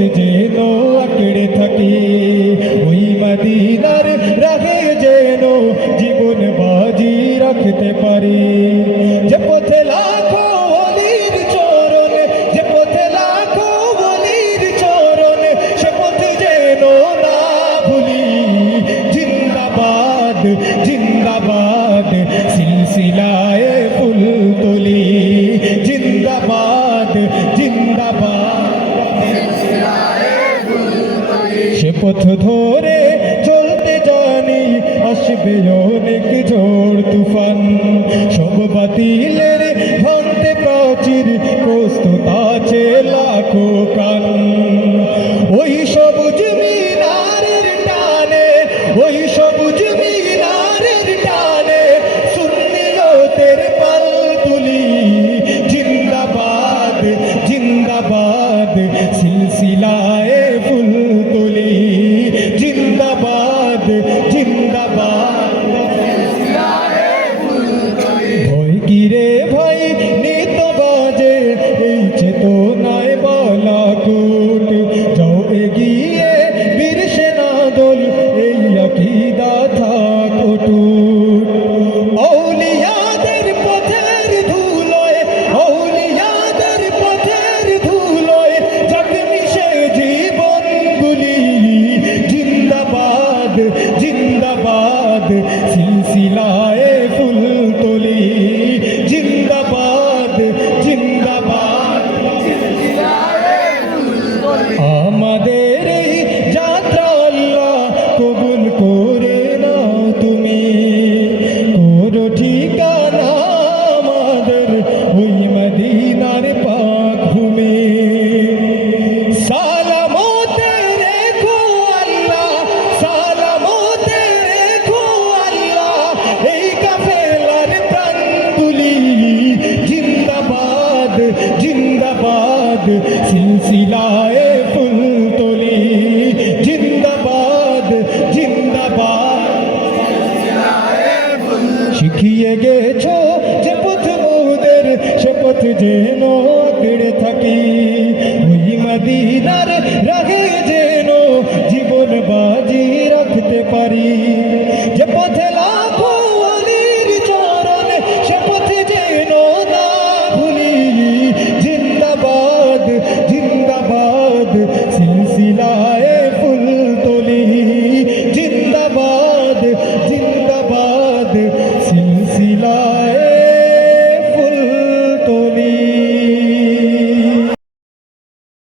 পথে যেন আঁকড়ে থাকি, ওই মদিনার রাহে যেন জীবন বাজি রাখতে পারি। যে পথে লাখো ওলির চরণ, যে পথে লাখো ওলির চরণ, সে পথে যেন না ভুলি। জিন্দাবাদ জিন্দাবাদ সিলসিলায়ে ফুলতলি, জিন্দাবাদ জিন্দাবাদ। সে পথ ধরে চলতে জানি আসবে অনেক ঝড় তুফান, সব বাতিলের ভাঙতে প্রাচীর প্রস্তুত আছে লাখো প্রাণ। ওই সবুজ মিনারের টানে, ওই সবুজ মিনারের টানে সুন্নিয়তের পাল তুলি। জিন্দাবাদ জিন্দাবাদ সিলসিলায়ে ফুলতলি, জিন্দাবাদ জিন্দাবাদ। ভয় কিরে ভাই নিত বাজে এই চেতনায় বালাকোট, যাও এগিয়ে বীর সেনা দল এই আকীদা থাক অটুট। আউলিয়াদের পথের ধুলোয়, আউলিয়াদের পথের ধুলোয় যাক মিশে জীবনগুলি। জিন্দাবাদ জিন্দাবাদ সিলসিলায়ে ফুলতলি, জিন্দাবাদ জিন্দাবাদ। আমাদের এই যাত্রা আল্লাহ কবুল করে নাও তুমি, করো ঠিকানা আমাদের ওই মদিনার পাক ভূমি। সালামতে রেখো আল্লাহ, সালামতে রেখো আল্লাহ এই কাফেলার প্রাণগুলি। জিন্দাবাদ জিন্দাবাদ সিলসিলায়ে ফুলতলি, জিন্দাবাদ জিন্দাবাদ। শিখিয়ে গেছো যে পথ মোদের, সে পথ যেন আঁকড়ে থাকি, ওই মদিনার রাহে যেন জীবন বাজি রাখতে পারি। যে পথে লাখো ওলির চরণ, সে পথে যেন না ভুলি। জিন্দাবাদ জিন্দাবাদ সিলসিলায়ে ফুলতলি, জিন্দাবাদ জিন্দাবাদ সিলসিলা।